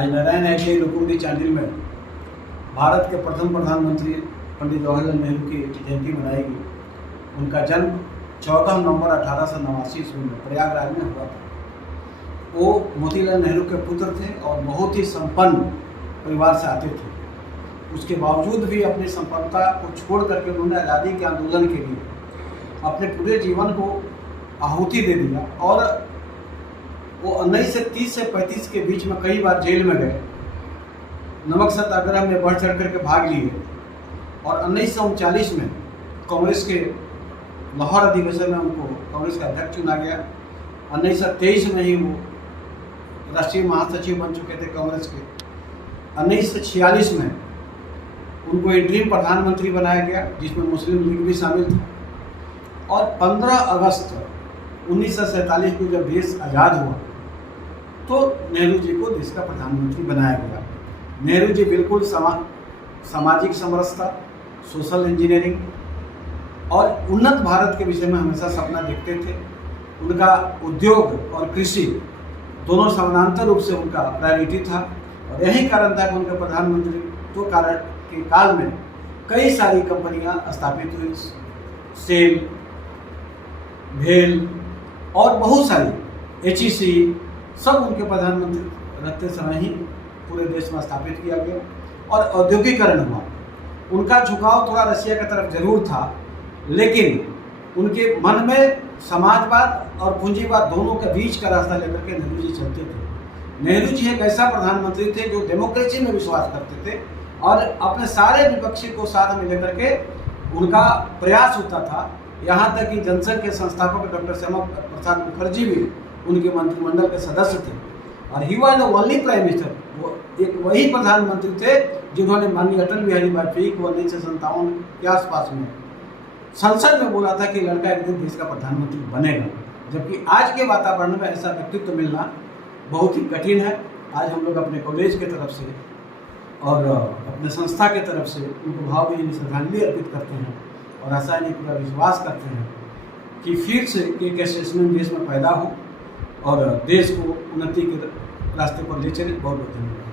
आज नारायण ऐसे रुकुंडी चांडिल में भारत के प्रथम प्रधानमंत्री पंडित जवाहरलाल नेहरू की जयंती मनाएगी। उनका जन्म 14 नवंबर 1889 ईस्वी में प्रयागराज में हुआ था। वो मोतीलाल नेहरू के पुत्र थे और बहुत ही संपन्न परिवार से आते थे। उसके बावजूद भी अपनी संपन्नता को छोड़ करके उन्होंने आज़ादी के आंदोलन के लिए अपने पूरे जीवन को आहुति दे दिया और वो 1930 से 35 के बीच में कई बार जेल में गए, नमक सत्याग्रह में बढ़ चढ़ करके भाग लिए और 1939 में कांग्रेस के लाहौर अधिवेशन में उनको कांग्रेस का अध्यक्ष चुना गया। 1923 में ही वो राष्ट्रीय महासचिव बन चुके थे कांग्रेस के। 1946 में उनको इंटरिम प्रधानमंत्री बनाया गया जिसमें मुस्लिम लीग भी शामिल था और 15 अगस्त 1947 को जब देश आज़ाद हुआ तो नेहरू जी को देश का प्रधानमंत्री बनाया गया। नेहरू जी बिल्कुल सामाजिक समरसता, सोशल इंजीनियरिंग और उन्नत भारत के विषय में हमेशा सपना देखते थे। उनका उद्योग और कृषि दोनों समानांतर रूप से उनका प्रायोरिटी था और यही कारण था कि उनके प्रधानमंत्री के काल में कई सारी कंपनियां स्थापित हुई, सेल, भेल और बहुत सारी HEC सब उनके प्रधानमंत्री रहते समय ही पूरे देश में स्थापित किया गया और औद्योगिकरण हुआ। उनका झुकाव थोड़ा रशिया की तरफ जरूर था, लेकिन उनके मन में समाजवाद और पूंजीवाद दोनों के बीच का रास्ता लेकर के नेहरू जी चलते थे। नेहरू जी एक ऐसा प्रधानमंत्री थे जो डेमोक्रेसी में विश्वास करते थे और अपने सारे विपक्षी को साथ में लेकर के उनका प्रयास होता था। यहाँ तक कि जनसंघ के संस्थापक डॉक्टर श्यामा प्रसाद मुखर्जी भी उनके मंत्रिमंडल के सदस्य थे और he was the only prime minister. वो एक वही प्रधानमंत्री थे जिन्होंने माननीय अटल बिहारी वाजपेयी को 1957 के आसपास में संसद में बोला था कि लड़का एक दिन देश का प्रधानमंत्री बनेगा, जबकि आज के वातावरण में ऐसा व्यक्तित्व मिलना बहुत ही कठिन है। आज हम लोग अपने कॉलेज के तरफ से और अपने संस्था के तरफ से उनको भावभीनी श्रद्धांजलि अर्पित करते हैं और आशा नहीं पूरा विश्वास करते हैं कि फिर से एक स्टेटसमैन देश में पैदा हो और देश को उन्नति के रास्ते पर ले चले। बहुत बहुत धन्यवाद।